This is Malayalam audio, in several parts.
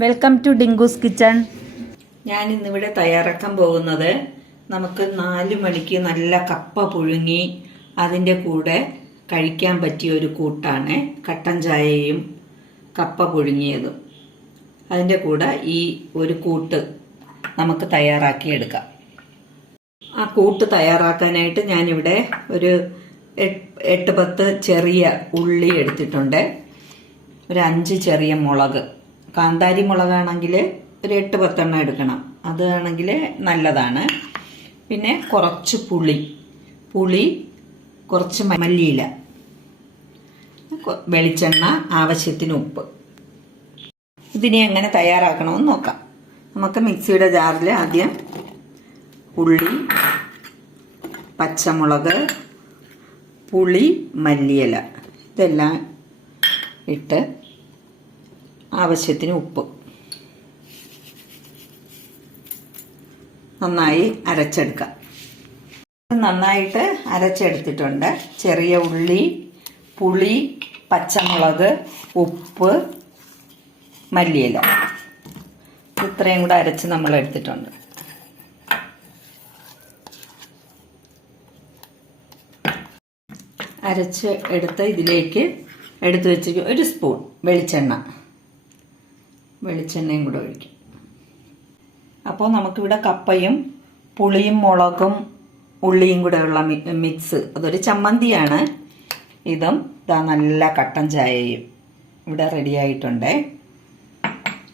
വെൽക്കം ടു ഡിങ്കൂസ് കിച്ചൺ ഞാൻ ഇന്നിവിടെ തയ്യാറാക്കാൻ പോകുന്നത് നമുക്ക് നാല് മണിക്ക് നല്ല കപ്പ പുഴുങ്ങി അതിന്റെ കൂടെ കഴിക്കാൻ പറ്റിയ ഒരു കൂട്ടാണ് കട്ടൻ ചായയും കപ്പ പുഴുങ്ങിയതും. അതിന്റെ കൂടെ ഈ ഒരു കൂട്ട് നമുക്ക് തയ്യാറാക്കിയെടുക്കാം. ആ കൂട്ട് തയ്യാറാക്കാനായിട്ട് ഞാനിവിടെ ഒരു എട്ട് പത്ത് ചെറിയ ഉള്ളി എടുത്തിട്ടുണ്ട്. ഒരു അഞ്ച് ചെറിയ മുളക്. കാന്താരി മുളകാണെങ്കിൽ ഒരു എട്ട് പത്തെണ്ണം എടുക്കണം. അതാണെങ്കിൽ നല്ലതാണ്. പിന്നെ കുറച്ച് പുളി. പുളി കുറച്ച് മല്ലിയില. വെളിച്ചെണ്ണ ആവശ്യത്തിന് ഉപ്പ്. ഇതിനെ എങ്ങനെ തയ്യാറാക്കണമെന്ന് നോക്കാം. നമുക്ക് മിക്സിയുടെ ജാറിൽ ആദ്യം ഉള്ളി പച്ചമുളക് പുളി മല്ലിയില. ഇതെല്ലാം ഇട്ട് ആവശ്യത്തിന് ഉപ്പ്. നന്നായി അരച്ചെടുക്കാം. നന്നായിട്ട് അരച്ചെടുത്തിട്ടുണ്ട്. ചെറിയ ഉള്ളി പുളി പച്ചമുളക് ഉപ്പ് മല്ലിയില. ഇത്രയും കൂടെ അരച്ച് നമ്മൾ എടുത്തിട്ടുണ്ട്. അരച്ച് എടുത്ത് ഇതിലേക്ക് എടുത്തു വെച്ചിരിക്കും ഒരു സ്പൂൺ വെളിച്ചെണ്ണ. വെളിച്ചെണ്ണയും കൂടെ ഒഴിക്കും. അപ്പോൾ നമുക്കിവിടെ കപ്പയും പുളിയും മുളകും ഉള്ളിയും കൂടെ ഉള്ള മിക്സ്. അതൊരു ചമ്മന്തിയാണ്. ഇതും ഇതാ നല്ല കട്ടൻ ചായയും ഇവിടെ റെഡി ആയിട്ടുണ്ട്.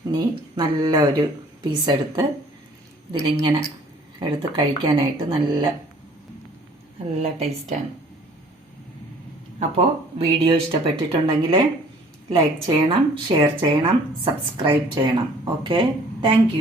ഇനി നല്ല ഒരു പീസ് എടുത്ത് ഇതിലിങ്ങനെ എടുത്ത് കഴിക്കാനായിട്ട് നല്ല നല്ല ടേസ്റ്റാണ് അപ്പോൾ വീഡിയോ ഇഷ്ടപ്പെട്ടിട്ടുണ്ടെങ്കിൽ ലൈക്ക് ചെയ്യണം ഷെയർ ചെയ്യണം സബ്സ്ക്രൈബ് ചെയ്യണം. Okay thank